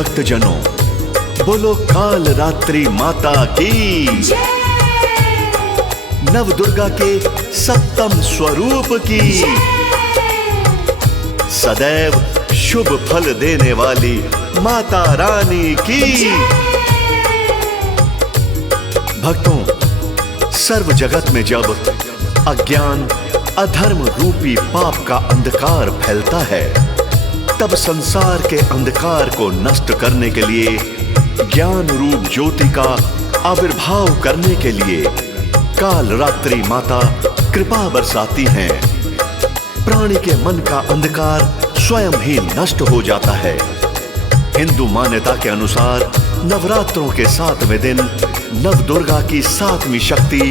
भक्तजनों, बोलो काल रात्रि माता की जय, नव दुर्गा के सप्तम स्वरूप की जय, सदैव शुभ फल देने वाली माता रानी की जय। भक्तों, सर्व जगत में जब अज्ञान अधर्म रूपी पाप का अंधकार फैलता है, तब संसार के अंधकार को नष्ट करने के लिए, ज्ञान रूप ज्योति का आविर्भाव करने के लिए काल रात्रि माता कृपा बरसाती हैं। प्राणी के मन का अंधकार स्वयं ही नष्ट हो जाता है। हिंदू मान्यता के अनुसार नवरात्रों के 7वें दिन नव दुर्गा की 7वीं शक्ति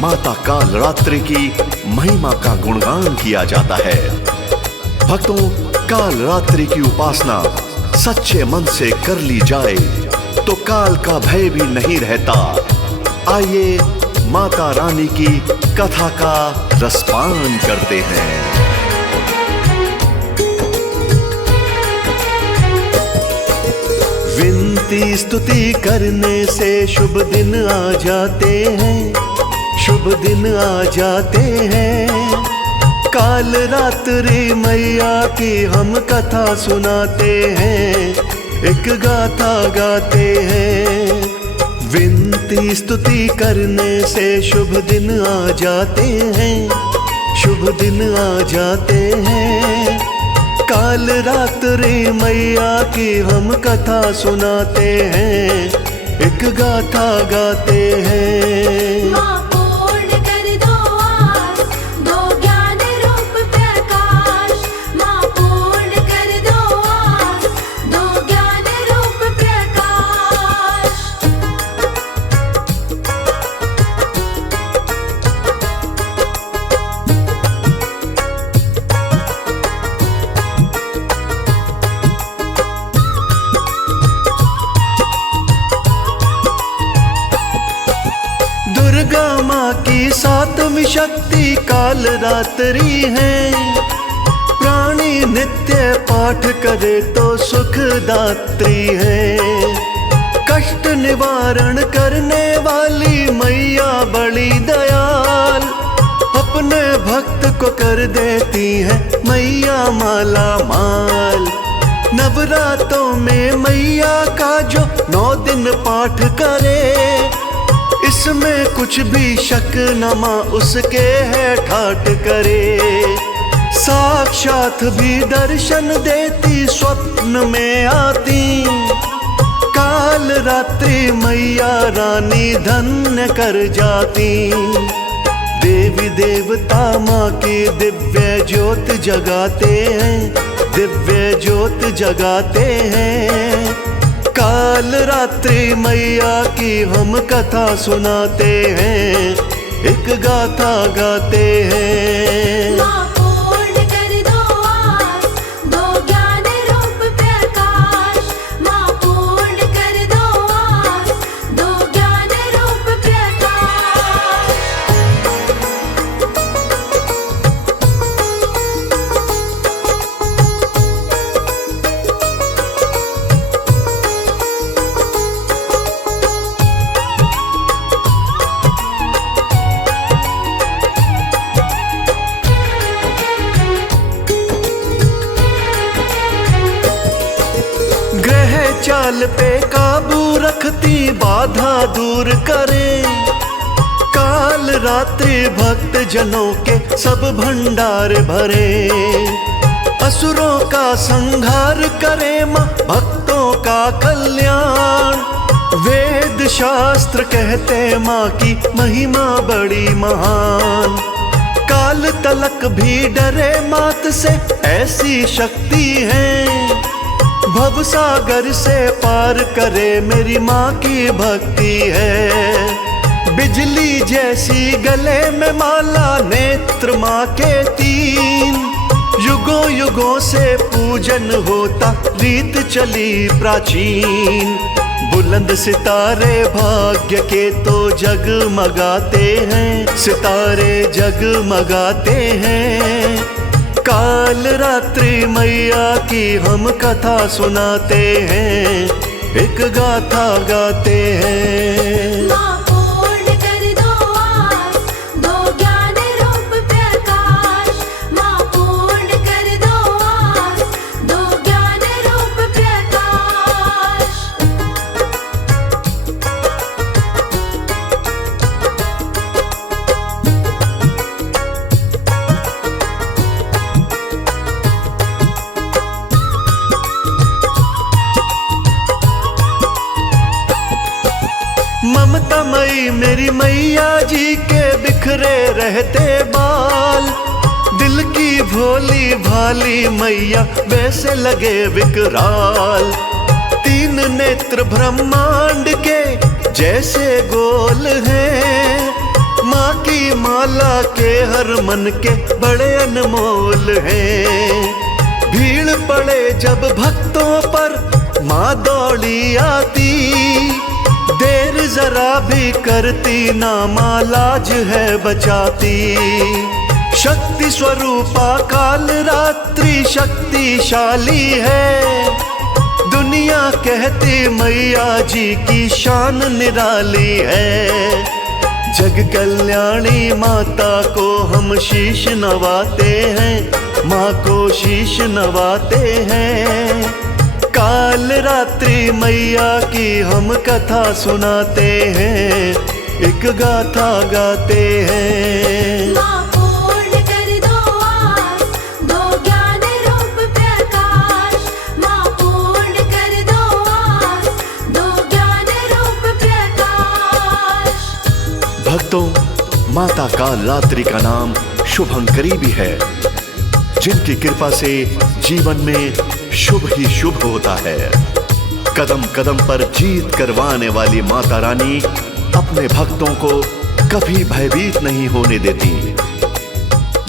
माता काल रात्रि की महिमा का गुणगान किया जाता है। भक्तों, काल रात्रि की उपासना सच्चे मन से कर ली जाए तो काल का भय भी नहीं रहता। आइए माता रानी की कथा का रसपान करते हैं। विनती स्तुति करने से शुभ दिन आ जाते हैं, शुभ दिन आ जाते हैं। काल रात्रि मैया की हम कथा सुनाते हैं, एक गाथा गाते हैं। विनती स्तुति करने से शुभ दिन आ जाते हैं, शुभ दिन आ जाते हैं। काल रात्रि मैया की हम कथा सुनाते हैं, एक गाथा गाते हैं। माँ पूर्ण कर दो आस, दो ज्ञान रूप प्रकाश। माँ पूर्ण कर दो आस, दो ज्ञान रूप प्रकाश। दुर्गा माँ की 7वीं शक्ति काल रात्रि है। प्राणी नित्य पाठ करे तो सुखदात्री है। कष्ट निवारण करने वाली मैया बड़ी दयाल, अपने भक्त को कर देती है मैया माला माल। नवरात्रों में मैया का जो 9 दिन पाठ करे, इसमें कुछ भी शक न माँ उसके है ठाट करे। साक्षात भी दर्शन देती, स्वप्न में आती। काल रात्रि मैया रानी धन्य कर जाती। देवी देवता माँ की दिव्य ज्योत जगाते हैं, दिव्य ज्योत जगाते हैं। काल रात्रि मैया की हम कथा सुनाते हैं, एक गाथा गाते हैं। माँ पूर्ण कर दो आस, दो ज्ञान रूप प्रकाश। माँ पूर्ण कर दो आस, दो ज्ञान रूप प्रकाश। ग्रह चाल पे काबू रखती, बाधा दूर करे। काल रात्रि भक्त जनों के सब भंडार भरे। असुरों का संहार करे माँ, भक्तों का कल्याण। वेद शास्त्र कहते माँ की महिमा बड़ी महान। काल तलक भी डरे मात से, ऐसी शक्ति है। भवसागर से पार करे मेरी माँ की भक्ति है। बिजली जैसी गले में माला, नेत्र माँ के 3। युगों युगों से पूजन होता, रीत चली प्राचीन। बुलंद सितारे भाग्य के तो जगमगाते हैं, सितारे जगमगाते हैं। काल रात्रि मैया की हम कथा सुनाते हैं, एक गाथा गाते हैं। माँ पूर्ण कर दो आस, दो ज्ञान रूप प्रकाश। माँ पूर्ण कर दो आस, दो ज्ञान रूप प्रकाश। ममतामयी मेरी मैया जी के बिखरे रहते बाल, दिल की भोली भाली मैया वैसे लगे विकराल। तीन नेत्र ब्रह्मांड के जैसे गोल हैं, माँ की माला के हर मन के बड़े अनमोल हैं। भीड़ पड़े जब भक्तों पर माँ दौड़ी आती, देर जरा भी करती ना माँ लाज है बचाती। शक्ति स्वरूपा काल रात्रि शक्तिशाली है, दुनिया कहती मैया जी की शान निराली है। जग कल्याणी माता को हम शीश नवाते हैं, माँ को शीश नवाते हैं। काल रात्रि मैया की हम कथा सुनाते हैं, एक गाथा गाते हैं। माँ पूर्ण कर दो आस, दो ज्ञान रूप प्रकाश। माँ पूर्ण कर दो आस, दो ज्ञान रूप प्रकाश। भक्तों, माता काल रात्रि का नाम शुभंकरी भी है, जिनकी कृपा से जीवन में शुभ ही शुभ होता है। कदम कदम पर जीत करवाने वाली माता रानी अपने भक्तों को कभी भयभीत नहीं होने देती।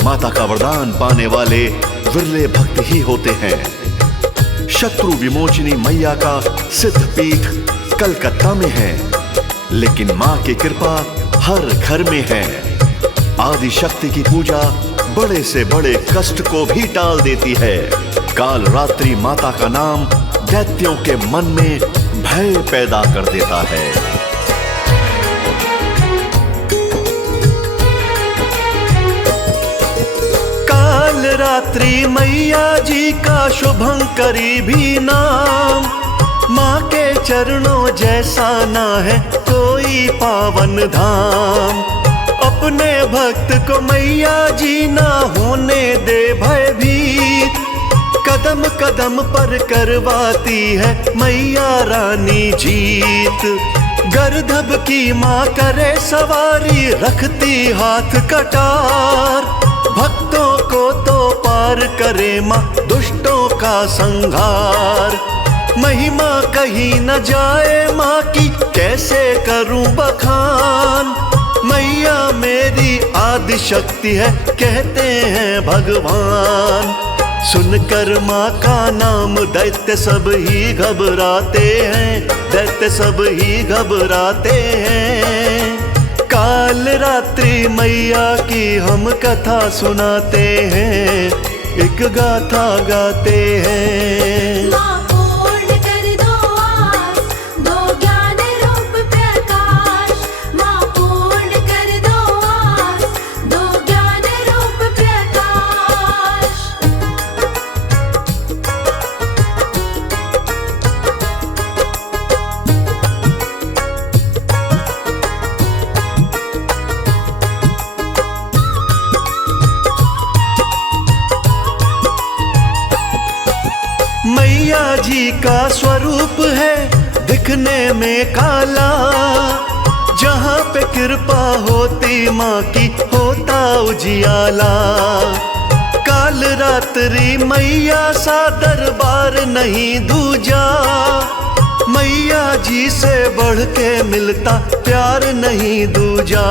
माता का वरदान पाने वाले विरले भक्त ही होते हैं। शत्रु विमोचनी मैया का सिद्ध पीठ कलकत्ता में है, लेकिन माँ की कृपा हर घर में है। आदि शक्ति की पूजा बड़े से बड़े कष्ट को भी टाल देती है। काल रात्रि माता का नाम दैत्यों के मन में भय पैदा कर देता है। काल रात्रि मैया जी का शुभंकरी भी नाम, माँ के चरणों जैसा ना है कोई पावन धाम। अपने भक्त को मैया जी ना होने दे भयभीत, कदम कदम पर करवाती है मैया रानी जीत। गर्दभ की माँ करे सवारी, रखती हाथ कटार। भक्तों को तो पार करे माँ दुष्टों का संहार। महिमा कहीं न जाए माँ की, कैसे करूं बखान। मैया मेरी आदि शक्ति है कहते हैं भगवान। सुनकर माँ का नाम दैत्य सब ही घबराते हैं, दैत्य सब ही घबराते हैं। काल रात्रि मैया की हम कथा सुनाते हैं, एक गाथा गाते हैं। माँ पूर्ण कर दो आस, दो ज्ञान रूप प्रकाश। माँ पूर्ण कर दो आस, दो ज्ञान रूप प्रकाश। मैया जी का स्वरूप है दिखने में काला, जहाँ पे कृपा होती माँ की होता उजियाला। काल रात्रि मैया सा दरबार नहीं दूजा, मैया जी से बढ़ के मिलता प्यार नहीं दूजा।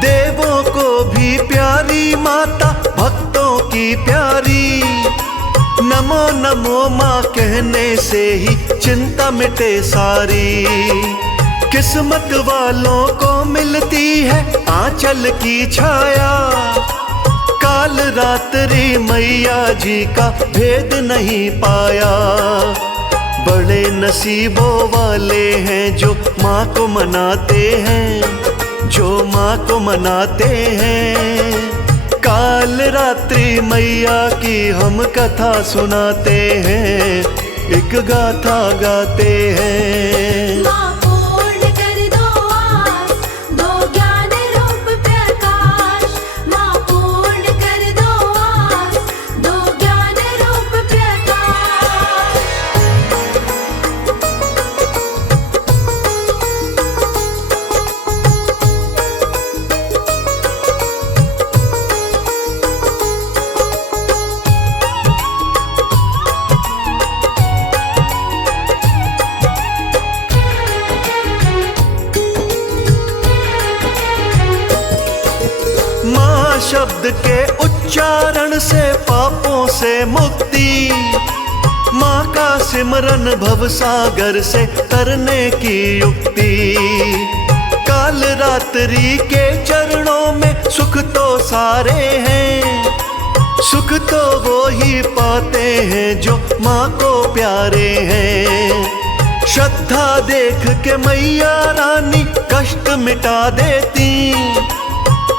देवों को भी प्यारी माता, भक्तों की प्यारी। नमो नमो माँ कहने से ही चिंता मिटे सारी। किस्मत वालों को मिलती है आंचल की छाया, काल रात्रि मैया जी का भेद नहीं पाया। बड़े नसीबों वाले हैं जो माँ को मनाते हैं, जो माँ को मनाते हैं। काल रात्रि मैया की हम कथा सुनाते हैं, एक गाथा गाते हैं। माँ पूर्ण कर दो आस, दो ज्ञान रूप प्रकाश। माँ पूर्ण कर दो आस, दो ज्ञान रूप प्रकाश। माँ शब्द के उच्चारण से पापों से मुक्ति, माँ का सिमरन भव सागर से तरने की युक्ति। काल रात्रि के चरणों में सुख तो सारे हैं, सुख तो वो ही पाते हैं जो माँ को प्यारे हैं। श्रद्धा देख के मैया रानी कष्ट मिटा देती,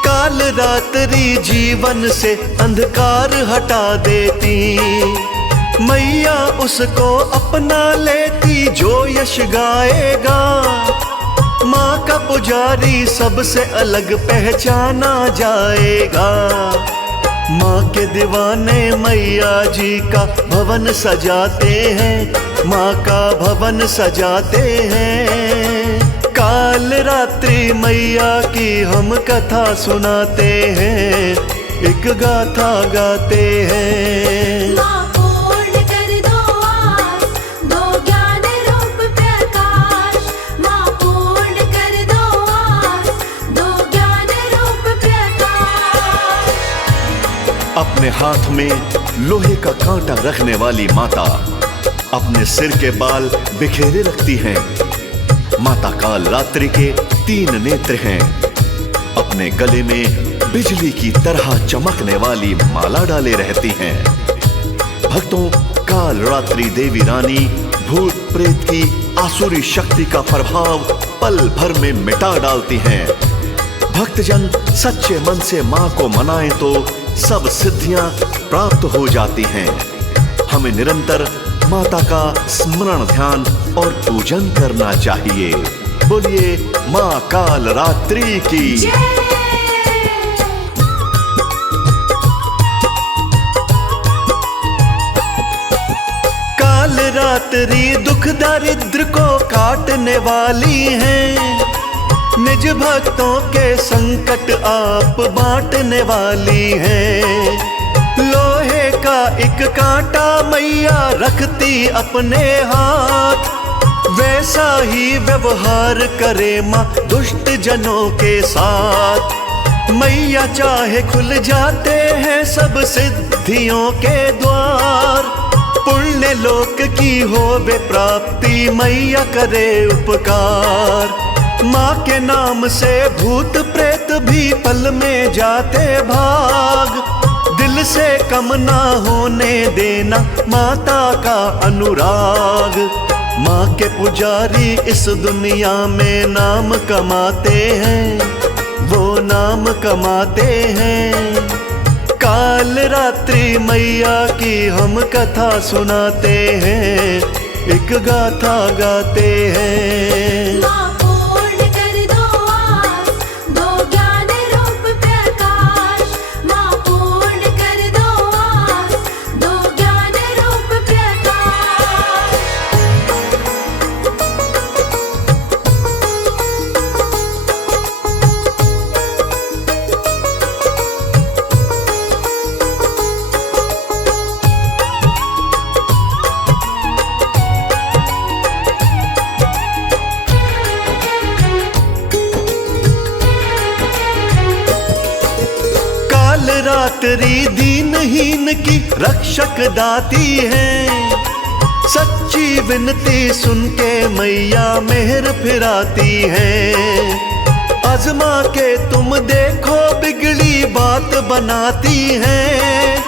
काल रात्रि जीवन से अंधकार हटा देती। मैया उसको अपना लेती जो यश गाएगा, माँ का पुजारी सबसे अलग पहचाना जाएगा। माँ के दीवाने मैया जी का भवन सजाते हैं, माँ का भवन सजाते हैं। काल रात्रि मैया की हम कथा सुनाते हैं, एक गाथा गाते हैं। माँ पूर्ण कर दो आस, दो ज्ञान रूप प्रकाश। माँ पूर्ण कर दो आस, दो ज्ञान रूप प्रकाश। अपने हाथ में लोहे का कांटा रखने वाली माता अपने सिर के बाल बिखेरे रखती हैं। माता काल रात्रि के 3 नेत्र हैं। अपने गले में बिजली की तरह चमकने वाली माला डाले रहती हैं। भक्तों, काल रात्रि देवी रानी भूत प्रेत की आसुरी शक्ति का प्रभाव पल भर में मिटा डालती हैं। भक्तजन सच्चे मन से माँ को मनाएं तो सब सिद्धियां प्राप्त हो जाती हैं। हमें निरंतर माता का स्मरण, ध्यान और पूजन करना चाहिए। बोलिए माँ काल रात्रि की जय। काल रात्रि दुख दरिद्र को काटने वाली है, निज भक्तों के संकट आप बांटने वाली है। लोहे का एक कांटा मैया रखती अपने हाथ, वैसा ही व्यवहार करे माँ दुष्ट जनों के साथ। मैया चाहे खुल जाते हैं सब सिद्धियों के द्वार, पुण्य लोक की होवे प्राप्ति मैया करे उपकार। माँ के नाम से भूत प्रेत भी पल में जाते भाग, दिल से कम ना होने देना माता का अनुराग। माँ के पुजारी इस दुनिया में नाम कमाते हैं, वो नाम कमाते हैं। काल रात्रि मैया की हम कथा सुनाते हैं, एक गाथा गाते हैं। माँ पूर्ण कर दो आस, दो ज्ञान रूप प्रकाश। माँ पूर्ण कर दो आस, दो ज्ञान रूप प्रकाश। रात्रि दीनहीन की रक्षक दाती है, सच्ची विनती सुन के मैया मेहर फिराती है। आजमा के तुम देखो बिगड़ी बात बनाती हैं।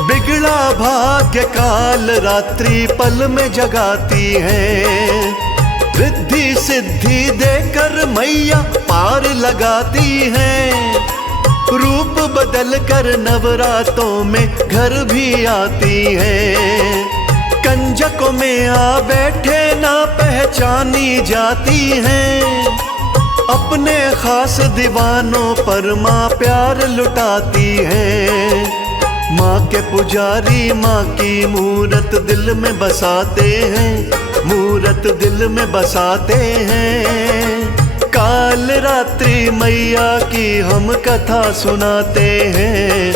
बिगड़ा भाग्य काल रात्रि पल में जगाती हैं। रिद्धि सिद्धि देकर मैया पार लगाती हैं। रूप बदल कर नवरातों में घर भी आती हैं। कंजकों में आ बैठे ना पहचानी जाती हैं। अपने खास दीवानों पर माँ प्यार लुटाती हैं। माँ के पुजारी माँ की मूरत दिल में बसाते हैं। मूरत दिल में बसाते हैं। काल रात्रि मैया की हम कथा सुनाते हैं।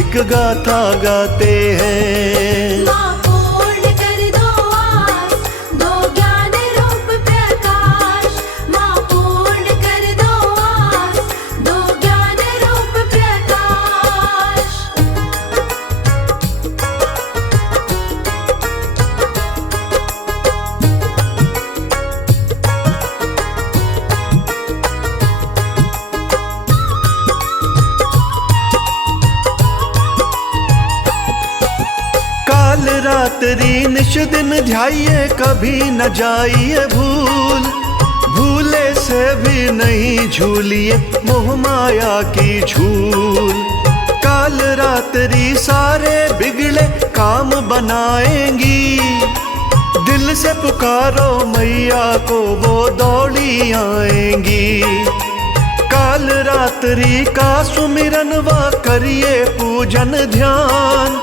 एक गाथा गाते हैं। माँ पूर्ण कर दो आस, दो ज्ञान रूप प्रकाश। माँ पूर्ण कर दो आस, दो ज्ञान रूप प्रकाश। काल रात्रि निश दिन ध्याइए कभी न जाइए भूल। भूले से भी नहीं झूलिए मोह माया की झूल। काल रात्रि सारे बिगड़े काम बनाएंगी। दिल से पुकारो मैया को वो दौड़ी आएंगी। काल रात्रि का सुमिरन व करिए पूजन ध्यान।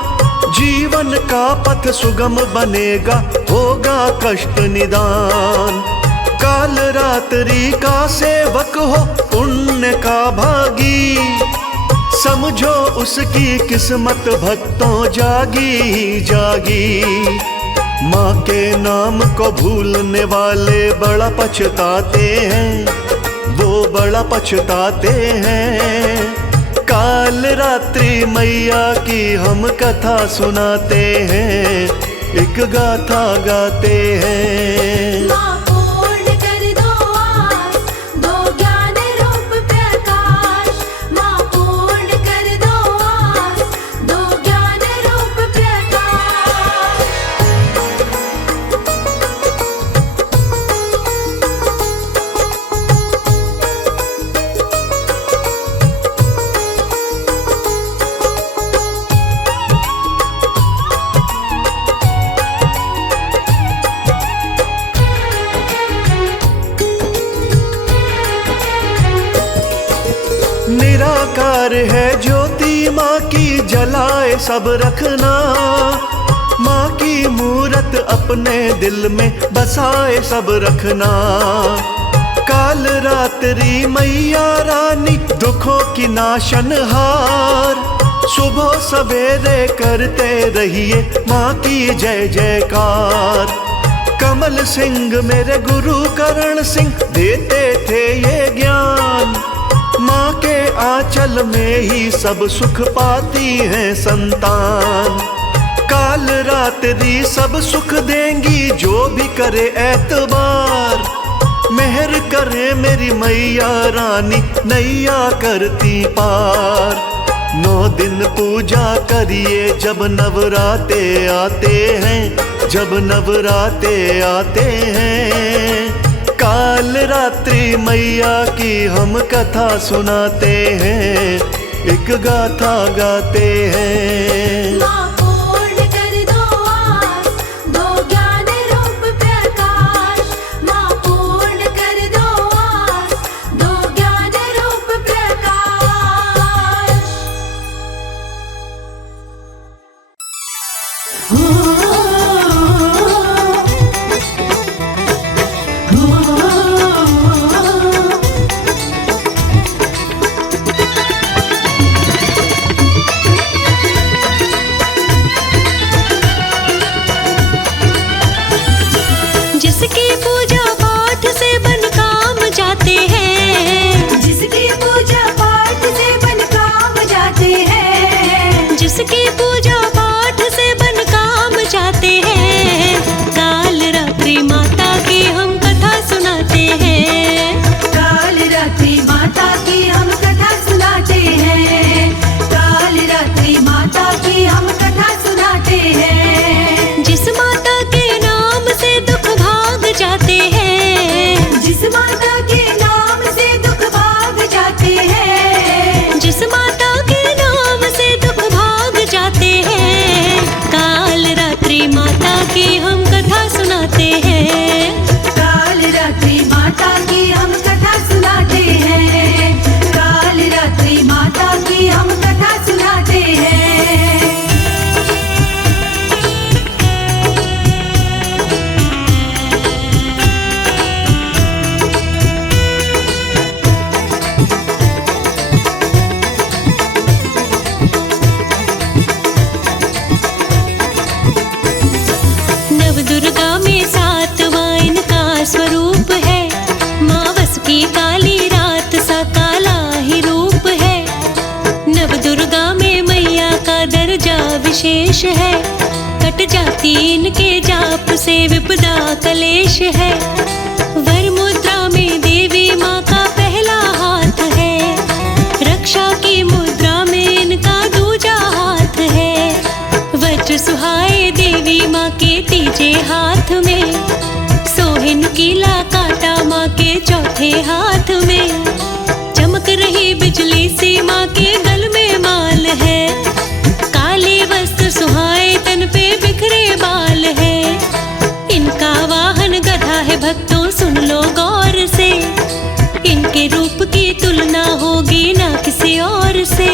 जीवन का पथ सुगम बनेगा होगा कष्ट निदान। काल रात्रि का सेवक हो पुण्य का भागी। समझो उसकी किस्मत भक्तों जागी जागी। माँ के नाम को भूलने वाले बड़ा पछताते हैं। वो बड़ा पछताते हैं। काल रात्रि मैया की हम कथा सुनाते हैं। एक गाथा गाते हैं। माँ पूर्ण कर दो आस, दो ज्ञान रूप प्रकाश। माँ पूर्ण कर दो आस, दो ज्ञान रूप प्रकाश। निराकार है ज्योति माँ की जलाए सब रखना। माँ की मूरत अपने दिल में बसाए सब रखना। काल रात्रि मैया रानी दुखों की नाशनहार। सुबह सवेरे करते रहिए माँ की जय जयकार। कमल सिंह मेरे गुरु करण सिंह देते थे ये ज्ञान। माँ के आंचल में ही सब सुख पाती है संतान। काल रात्रि सब सुख देंगी जो भी करे एतबार। मेहर करे मेरी मैया रानी नैया करती पार। 9 दिन पूजा करिए जब नवराते आते हैं। जब नवराते आते हैं। काल रात्रि मैया की हम कथा सुनाते हैं। एक गाथा गाते हैं। माँ पूर्ण कर दो आस, दो ज्ञान रूप प्रकाश। माँ पूर्ण कर दो आस, दो ज्ञान रूप प्रकाश। जिसकी पूजा पाठ से बन काम जाते हैं। जिसकी पूजा पाठ से बन काम जाते हैं। जिसकी पूजा पाठ से बन काम जाते हैं। काल रात्रि माता की हम कथा सुनाते विशेष है, कट जाती इनके जाप से विपदा कलेश है। वर मुद्रा में देवी माँ का पहला हाथ है, रक्षा की मुद्रा में इनका दूजा हाथ है। वज्र सुहाए देवी माँ के तीजे हाथ में, सोहे नुकीला कांटा माँ के चौथे हाथ में। चमक रही बिजली सी माँ के गल में माल है, काले वस्त्र सुहाए तन पे बिखरे बाल है। इनका वाहन गधा है भक्तों सुन लो गौर से, इनके रूप की तुलना होगी ना किसी और से।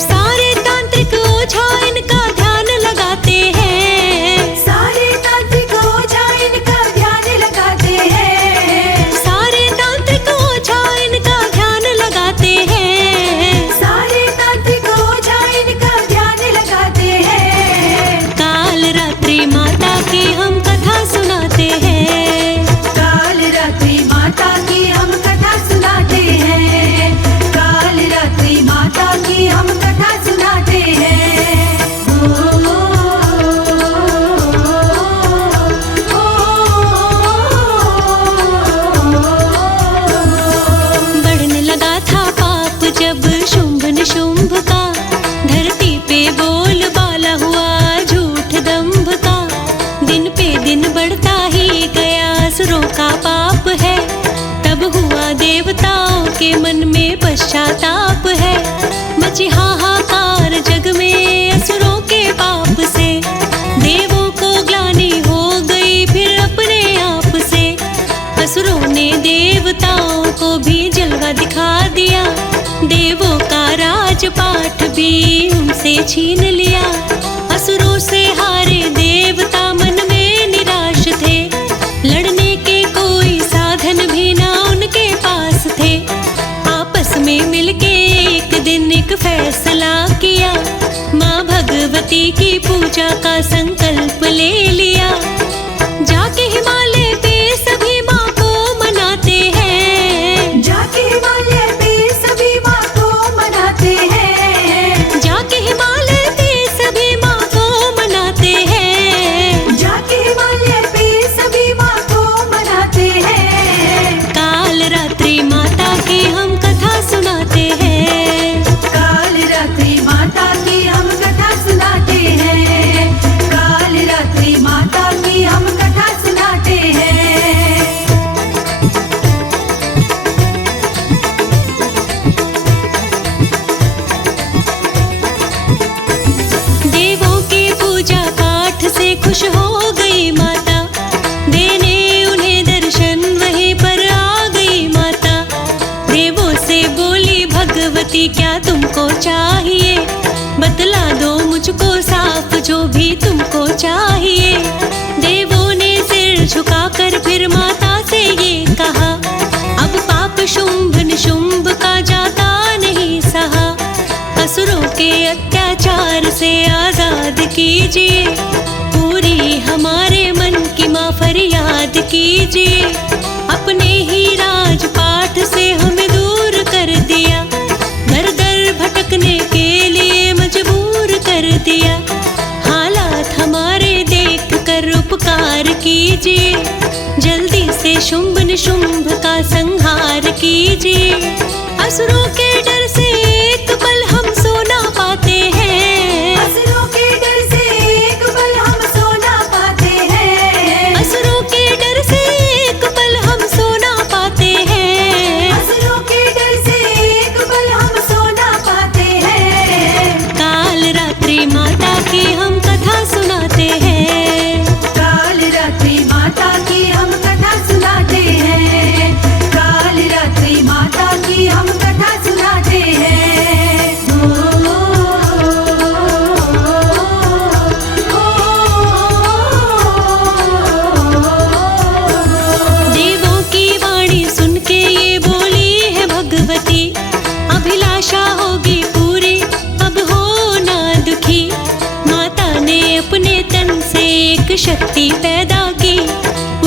सारे तांत्रिक ओझा इनका ध्यान लगाते हैं, सारे तांत्रिक ओझा इनका ध्यान लगाते हैं, सारे तांत्रिक ओझा इनका ध्यान लगाते हैं, सारे तांत्रिक ओझा इनका ध्यान लगाते हैं। काल रात्रि माता की हम कथा सुनाते हैं, काल रात्रि माता की हम कथा सुनाते हैं, काल रात्रि माता की हम कथा सुनाते हैं। बढ़ने लगा था पाप जब शुंभ निशुंभ का, धरती पे बोल बाला हुआ झूठ दंभ का। दिन पे दिन बढ़ता ही गया असुरों का पाप है, तब हुआ देवताओं के मन में पश्चाताप है। मची हाहाकार जग में असुरों के पाप से, देवों को ग्लानि हो गई फिर अपने आप से। असुरों ने देवताओं को भी जलवा दिखा दिया, देवों का राजपाठ भी उनसे छीन लिया। असुरों से हारे देवता मन में निराश थे, लड़ने के कोई साधन भी ना उनके पास थे। आपस में मिलके एक दिन एक फैसला किया, माँ भगवती की पूजा का संकल्प ले लिया। जाके हिमालय पे सभी माँ को मनाते हैं, जाके हिमालय पे सभी माँ को मनाते हैं, जाके हिमालय पे सभी माँ को मनाते हैं, जाके हिमालय पे सभी माँ को मनाते हैं। काल रात्रि माता की हम कथा सुनाते हैं, काल रात्रि माता की हम कथा सुनाते हैं, काल रात्रि माता की हम कथा सुनाते हैं। देवों के पूजा पाठ से खुश हो गई माता, देने उन्हें दर्शन वहीं पर आ गई माता। देवों से बोली भगवती क्या तुमको चाहिए, बतला दो मुझको साफ जो भी तुमको चाहिए। देवों ने सिर झुकाकर फिर माता से ये कहा, अब पाप शुंभ निशुंभ का जाता नहीं सहा। असुरों के अत्याचार से आजाद कीजिए, पूरी हमारे मन की माँ फरियाद कीजिए। अपने ही राजपाठ से हमें दूर कर दिया, दर दर भटकने के लिए मजबूर कर दिया। हालात हमारे देख कर उपकार कीजिए, जल्दी से शुंभ निशुंभ का संहार कीजिए। असुरों के डर से एक पल हम सो ना पाते हैं, असुरों के डर से एक पल हम सो ना पाते हैं, असुरों के डर से एक पल हम सो ना पाते हैं, असुरों के डर से एक पल हम सो ना पाते हैं। काल रात्रि माता की हम कथा सुनाते हैं, काल रात्रि माता की हम कथा सुनाते हैं, काल रात्रि माता की हम कथा सुनाते हैं। देवों की वाणी सुन के ये बोली है भगवती, अभिलाषा होगी पूरी अब हो ना दुखी। माता ने अपने तन से एक शक्ति पैदा की,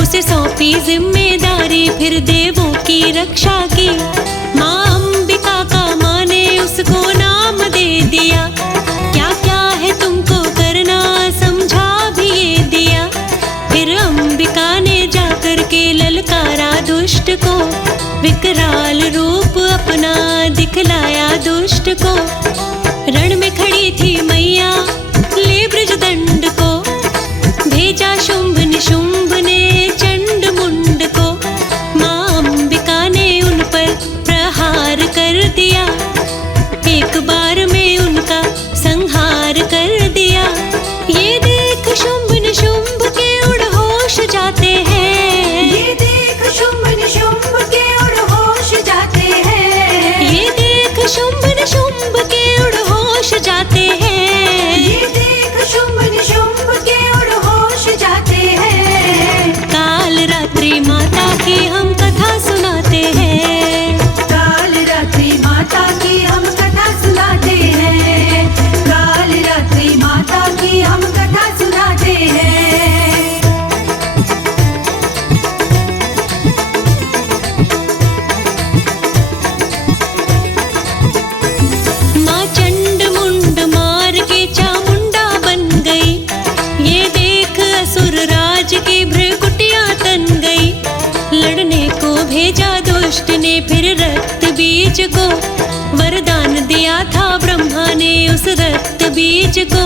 उसे सौंपी जिम्मेदारी फिर देवों की रक्षा की। माँ अंबिका का माँ ने उसको नाम दे दिया, क्या क्या है तुमको विकराल रूप अपना दिखलाया दुष्ट को। रण में खड़ी थी मैया ले ब्रज दंड को, भेजा शुंभ निशुंभ ने चंड मुंड को। माँ अंबिका ने उन पर प्रहार कर दिया, एक बार में उनका संहार कर दिया। ये देख शुंभ निशुंभ के उड़ होश जाते हैं, ये देख शुंभ निशुंभ के उड़ होश जाते हैं, ये देख शुंभ निशुंभ के उड़ होश जाते हैं, ये देख शुंभ निशुंभ के उड़ होश जाते हैं। काल रात्रि माता की हम कथा सुनाते हैं, काल रात्रि माता की हम कथा सुनाते हैं, काल रात्रि माता की हम कथा सुनाते हैं। माँ चंड मुंड मार के चामुंडा बन गई, ये देख असुर राज की भ्रकुटियां तन गई। लड़ने को भेजा दुष्ट ने फिर रक्त बीज को, वरदान दिया था ब्रह्मा ने उस रक्त बीज को।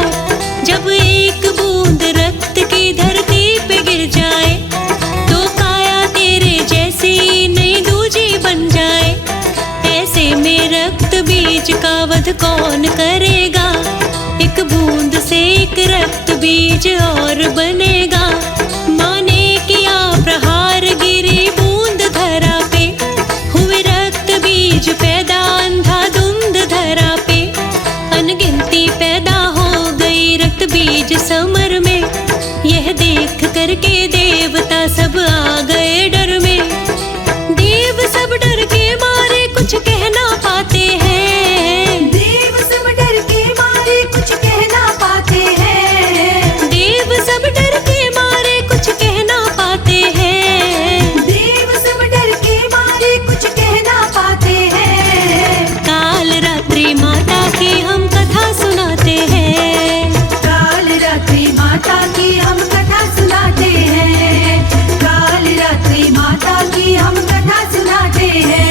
जब एक बूंद रक्त की धरती पे गिर जाए, तो काया तेरे जैसी नई दूजी बन जाए। ऐसे में रक्त बीज का वध कौन करेगा, एक बूंद से एक रक्त बीज और बनेगा। माँ ने किया प्रहार गिरी बूंद धरा पे, हुए रक्त बीज पैदा अंधाधुंध धरा पे। अनगिनती पैदा हो गई रक्त बीज समर में, यह देख करके देवता सब आ गए डर में। देव सब डर के मारे कुछ कह ना पाते हैं, देव सब डर के मारे कुछ कह ना पाते हैं, देव सब डर के मारे कुछ कह ना पाते हैं, देव सब डर के मारे कुछ कह ना पाते हैं। काल रात्रि माता की हम कथा सुनाते हैं, काल रात्रि माता की हम कथा सुनाते हैं, काल रात्रि माता की हम कथा सुनाते हैं।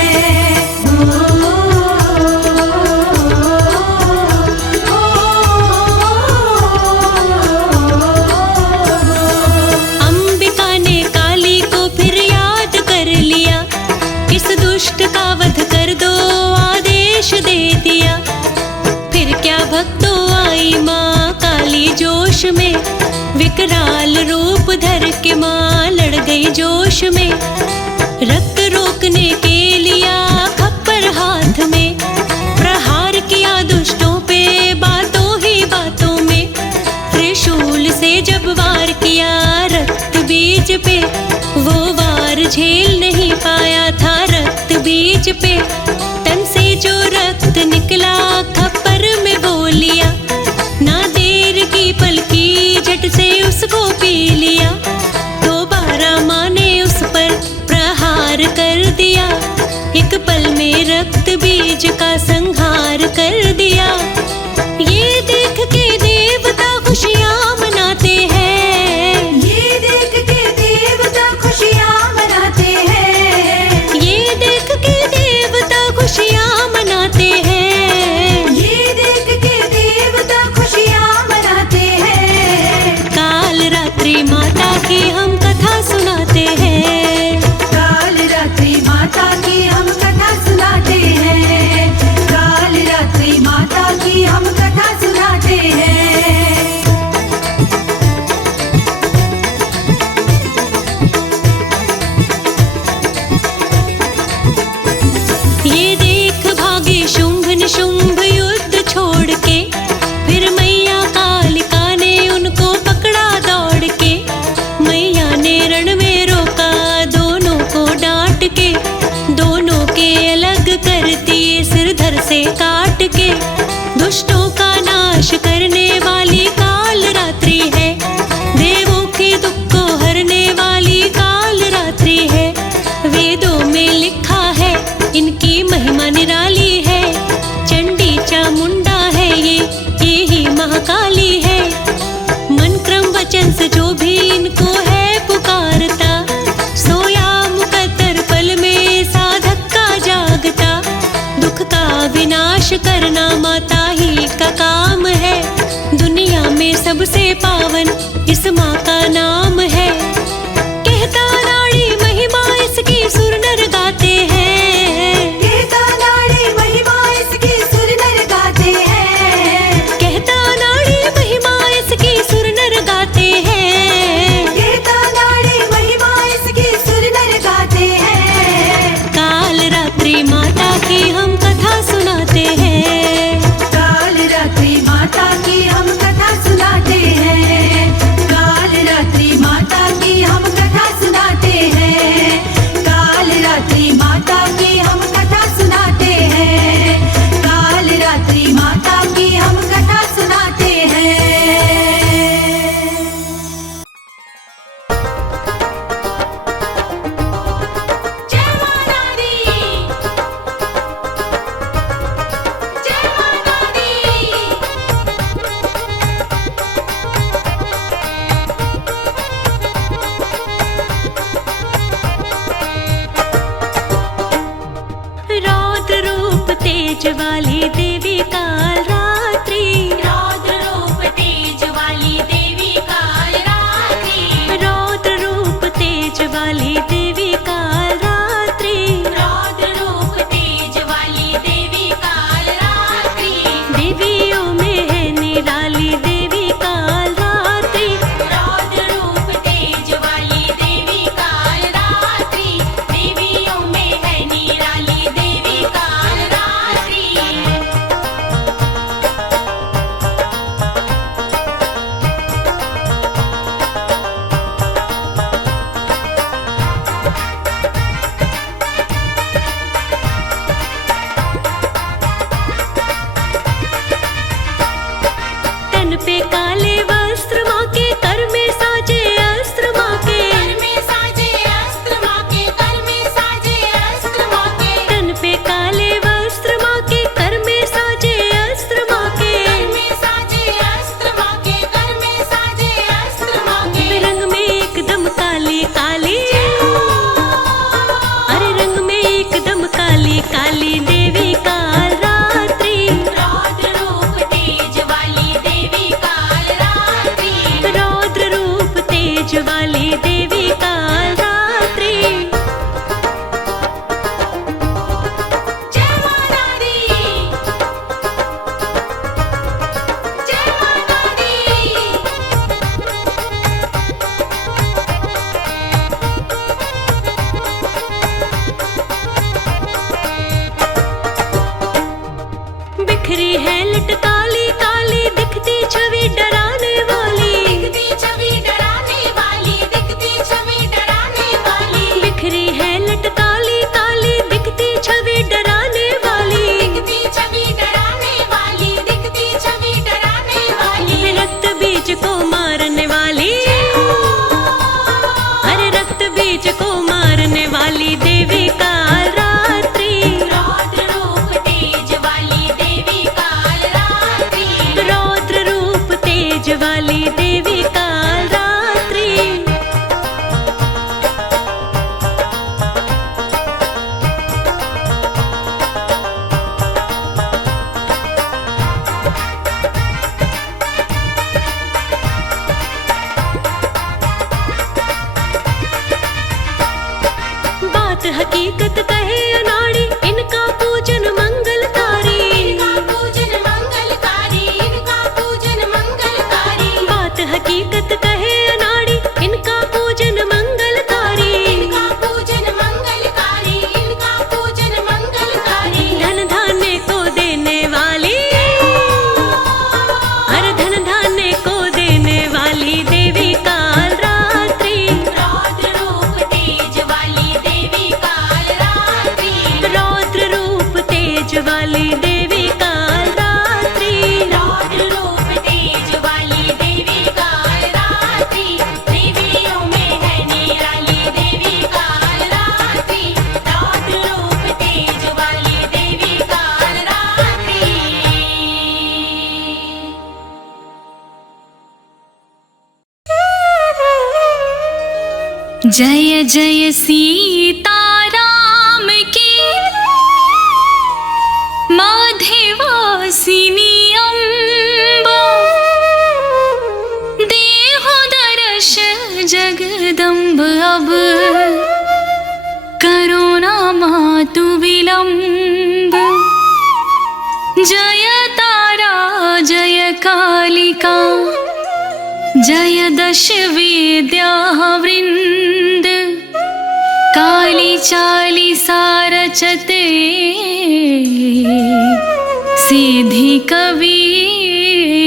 अंबिका ने काली को फिर याद कर लिया, इस दुष्ट का वध कर दो आदेश दे दिया। फिर क्या भक्तों आई माँ काली जोश में, विकराल रूप धर के माँ लड़ गई जोश में। रक्त रोकने के लिया खप्पर हाथ में, प्रहार किया दुष्टों पे बातों ही बातों में। त्रिशूल से जब वार किया रक्त बीज पे, वो वार झेल नहीं पाया था रक्त बीज पे। तन से जो रक्त निकला खप्पर में वो लिया, ना देर की पलकी झट से उसको पी लिया। दोबारा माँ ने उस पर प्रहार कर दिया, एक पल में रक्त बीज का संहार कर दिया। ये देख के देवता खुशियाँ मनाते हैं, ये देख के देवता खुशियाँ मनाते हैं, ये देख के देवता खुशियाँ मनाते हैं, ये देख के देवता खुशियाँ मनाते हैं। काल रात्रि माता की हम कथा सुनाते हैं, काल रात्रि माता की हम कथा सुनाते हैं, काल रात्रि माता की हम कथा सुनाते हैं। ये देख भागे शुंभ निशुंभ युद्ध छोड़ के, फिर मैया कालिका ने उनको पकड़ा दौड़ के। मैया ने रण में रोका दोनों को डांट के, दोनों के अलग कर दिए सिर धर से काट के। दुष्टों का नाश करने वाली काल रात्रि है, देवों के दुख को हरने वाली काल रात्रि है। वेदों में लिखा है इनकी महिमा निराली है, चंडी चामुंडा है ये ही महाकाली है। मन क्रम वचन से जो भी इनको है पुकारता, सोया मुकद्दर पल में साधक का पावन इस माँ का नाम है। कहता नाड़ी महिमा इसकी सुर नर गाते हैं। कहता नाड़ी महिमा इसकी सुर नर गाते हैं। कहता नाड़ी महिमा इसकी सुर नर गाते हैं। कहता नाड़ी महिमा इसकी सुर नर गाते हैं। काल रात्रि माता की हम कथा सुनाते हैं। काल रात्रि माता की हम कथा सुनाते हैं। काल रात्रि माता की हम कथा सुनाते हैं। काल रात्रि माता की हम कथा सुनाते हैं। काल रात्रि माता की हम कथा सुनाते हैं। जय माता दी, जय माता दी। रौद्र रूप तेज वाली देवी काल रात्रि। रौद्र रूप तेज वाली देवी काल रात्रि। रौद्र रूप तेज वाली देवी काल रात्रि। रौद्र रूप तेज वाली देवी काल रात्रि। देवियों में है निराली देवी काल रात्रि। रौद्र रूप तेज वाली देवी काल रात्रि। देवियों में है निराली देवी काल रात्रि। तन पे काले वस्त्र माँ के, कर में साजे अस्त्र माँ के। कर में साजे अस्त्र माँ के। कर में साजे अस्त्र माँ के। तन पे काले वस्त्र माँ के, कर में साजे अस्त्र माँ के। कर में साजे अस्त्र माँ के। कर में साजे अस्त्र माँ के। रंग में एकदम काली काली, अरे रंग में एकदम काली काली देवी काल रात्रि। रौद्र रूप तेज वाली देवी काल रात्रि। रौद्र रूप तेज वाली देवी काल रात्रि। जय माता दी, जय माता दी। बिखरी है लट काली काली, दिखती छवि डराने वाली। दिखती छवि डराने वाली। दिखती छवि डराने वाली। बिखरी है लट काली काली, दिखती छवि डराने वाली। दिखती छवि डराने वाली। दिखती छवि डराने वाली। रक्त बीज को मारने वाली, अरे रक्त बीज को मारने वाली देवी काल रात्रि। रौद्र रूप तेज वाली देवी काल रात्रि। रौद्र रूप तेज वाली देवी काल रात्रि। बात हकीकत कहे अनाड़ी, इनका पूजन मंगलकारी। इनका पूजन मंगलकारी। इनका पूजन मंगलकारी। बात हकीकत कहे अनाड़ी, इनका पूजन मंगलकारी। इनका पूजन मंगलकारी। इनका पूजन मंगलकारी। धन धान्य को देने वाली, हर धन धान्य को देने वाली देवी काल रात्रि। रौद्र रूप तेज वाली देवी काल रात्रि। रौद्र रूप तेज वाली देवी काल रात्रि। रौद्र रूप तेज वाली देवी काल रात्रि। देवियों में है निराली देवी काल रात्रि। रौद्र रूप तेज वाली देवी काल रात्रि। जय जय सीताराम की माधवासिनी अम्बा, विलम्ब। जय तारा जय कालिका, जय दश विद्या वृंद। काली चालीसा रचते, सीधी कवि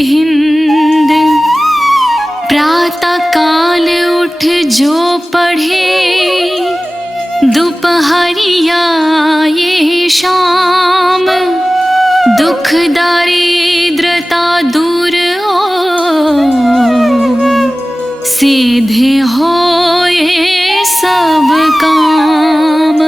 हिंद। प्रातः काल उठ जो पढ़े, दोपहरिया ये शाम। दुख दारिद्रता दूर हो, सीधे होए सब काम।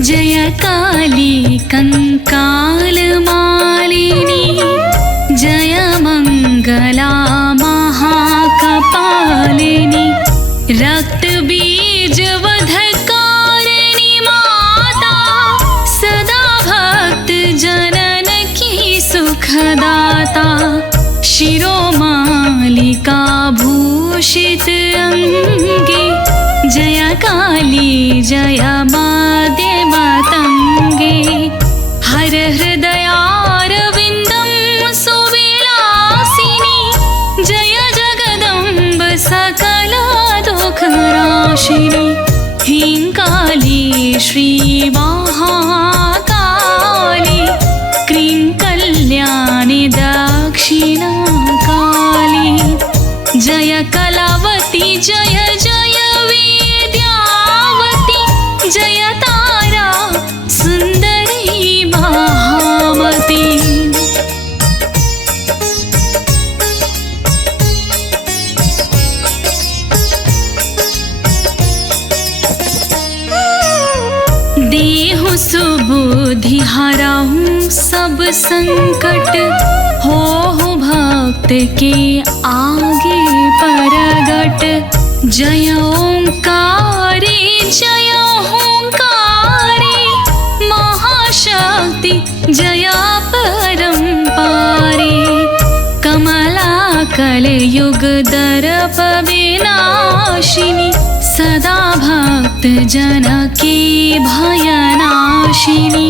जय काली कंकाल मालिनी, जय मंगला महाकपालिनी। रक्त बीज वधकारिणी माता, सदा भक्त जनन की सुखदाता। शिरोमालिका भूषित अंगे, जय काली जय माते मातंगे। हर हृदयारविंदं सुविलासिनी, जय जगदम्ब सकल दुःखनाशिनी। ह्रीं काली श्री महाकाली, क्रीं कल्याणी दक्षिणा काली। जय कलावती जय जय विद्यावती, जय तारा सुंदरी महामती। देहु सुबुद्धि हराहूं सब संकट, हो भक्त के आगे परगट। जय ओंकारे जय ओंकारे, महाशक्ति जय परम्पारे। कमला कलयुग दर्प विनाशिनी, सदा भक्त जन की भयनाशिनी।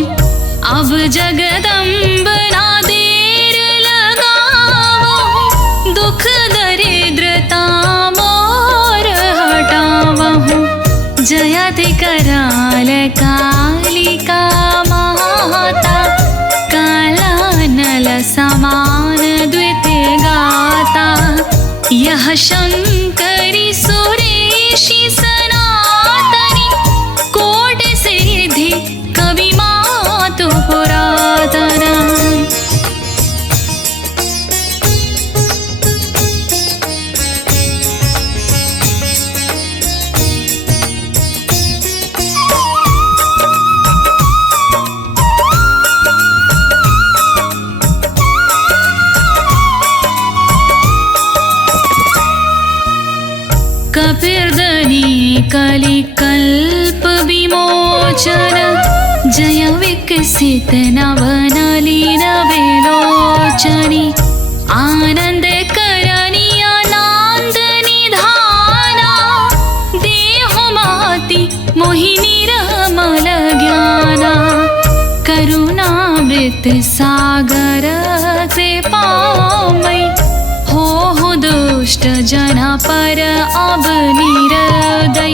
अब जगदम्ब ना देर लगावो, दुख दरिद्रता मोर हटावहु। जयति कराल कालिका माता, कालानल समान द्वितीय गाता। यह शंकरी सुरेशी सनातनी, कोटि सिद्धि कवि मातु पुरातना। कपिर्दनी कलिकल्प विमोचन, जय विकसित नवनलिन विलोचनी। आनंद करणी आनंद निधाना, देहो माति मोहिनी रमल ज्ञाना। करुणामृत सागर कृपामयी, हो दुष्ट जना पर अब निरदय।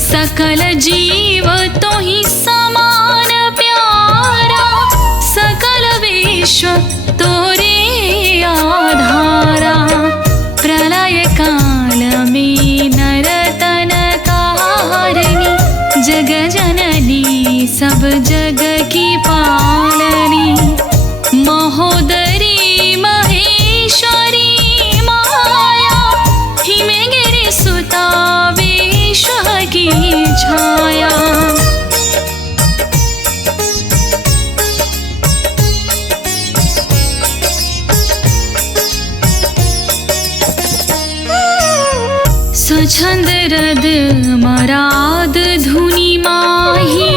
सकल जीव तो ही समान प्यारा, सकल विश्व तोरे आधारा। प्रलय काल में नरतन कारिणी, जग जननी सब जग की पालनी। महोदरी महेश्वरी माया, हिमगिरि सुता विश्व की छाया। छंद रद मराद धुनि माही,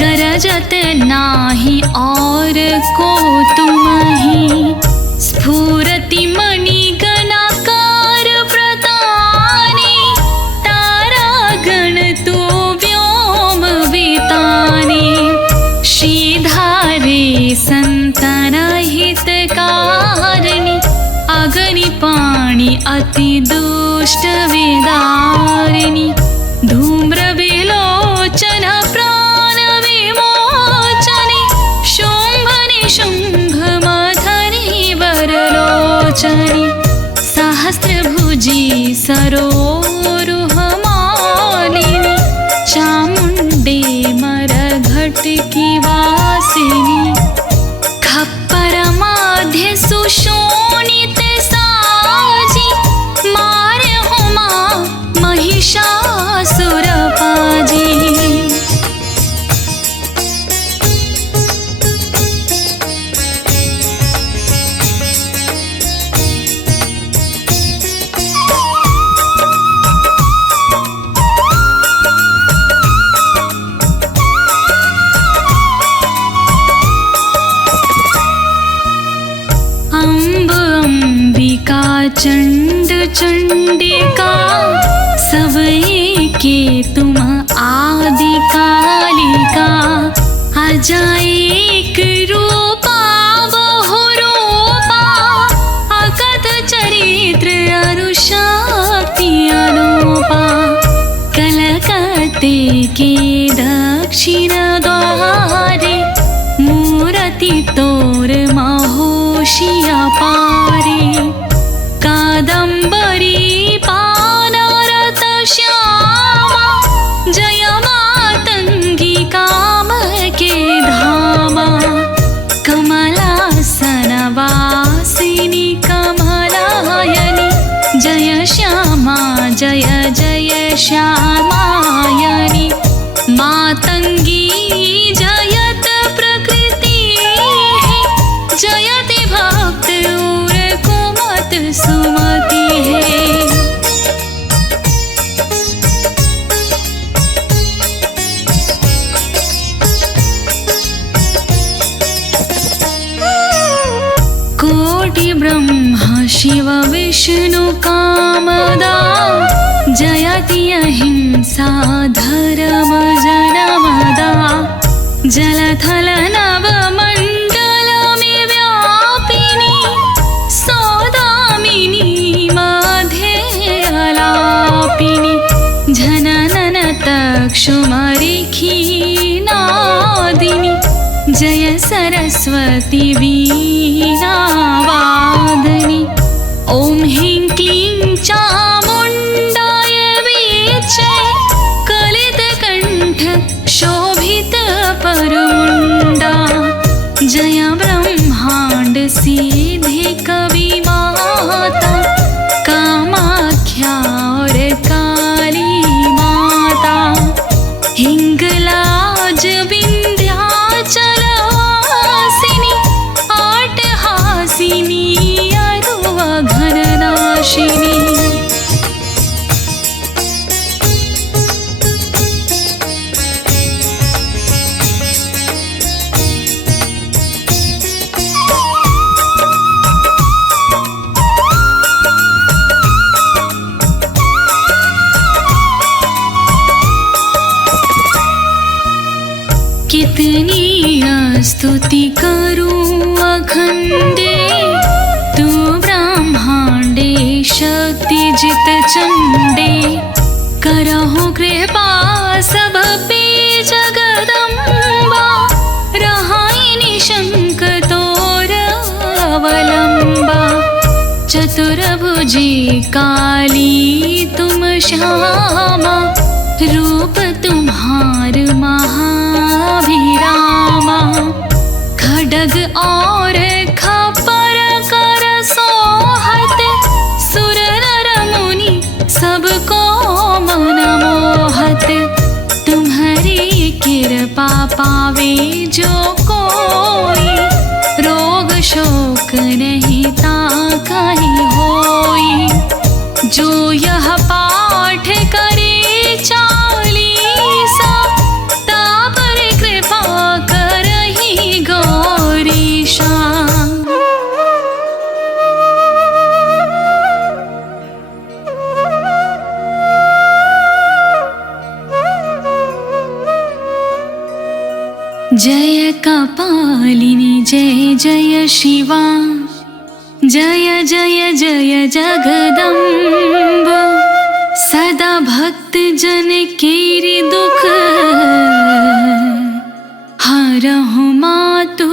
गरजत नाही और को तुमहि। स्फुरति मणि गणाकार प्रतानि, तारा गण तो व्योम वेतानि। श्रीधारे संतन हितकारिणि, अगनि पाणि अति दुष्ट वेदारिणि। धूम्र विलोचन प्राण विमोचने, शुंभनि शुंभ मथनि वरलोचनि। सहस्रभुजी सरोरुहमालिनि, चामुंडे मरघट की वासिनी। खप्पर माध्य सुशोणित साजी, मारे हुमा महिषासुर पाजी। अम्ब अंबिका चंड चंडिका, सब एके तुम आदि कालिका। अजाएक रूपा बहु रूपा, अकथ चरित्र अरुशक्ति अनुपा। कलकत्ते के दक्षिण द्वारे, मूरति तोर महोशिया पारे। कादंबरी पानरत श्यामा, जय मातंगी काम के धामा। कमलासन वासिनी कमलायनि, जय श्यामा जय जय श्यामायनि। मातंगी जयत प्रकृति, जयति भक्त उर कुमत सुमति है। कोटि ब्रह्मा शिव विष्णु कामदा, जयति अहिंसा धर्म जनमदा। जलथल नव मंडल में व्यापिनी, सौदामिनी मध्य अलापिनी। झननन तक्षुमरिखी नादिनी, जय सरस्वती वीणा वादनी। ओम ह्रीं क्लीं चामुंडाय वीचे, कलित कंठ शोभित परमुंडा। जय ब्रह्मांड सिद्धि कवि माता, कामाख्या और काली माता। हिंगलाज विंध्याचल वासिनी, आठहासिनी अरुवा घननाशिनी। कितनी स्तुति करूं अखंडे, तू ब्रह्मांडे शक्ति जित चंडे। करहु कृपा सब पे जगदम्बा, रहाई निशंक तोर अवलंबा। चतुर्भुजी काली तुम श्यामा, रूप तुम्हार महाभिरामा। खड्ग और खपर कर सोहत, सुर नर मुनि सबको मन मोहत। तुम्हारी कृपा पावे जो कोई, रोग शोक नहीं ताकहि होई। जो यह पा जय कपालिनी जय जय शिवा जय जय जय जगदम्ब सदा भक्त जन केरि दुख हरहु मातु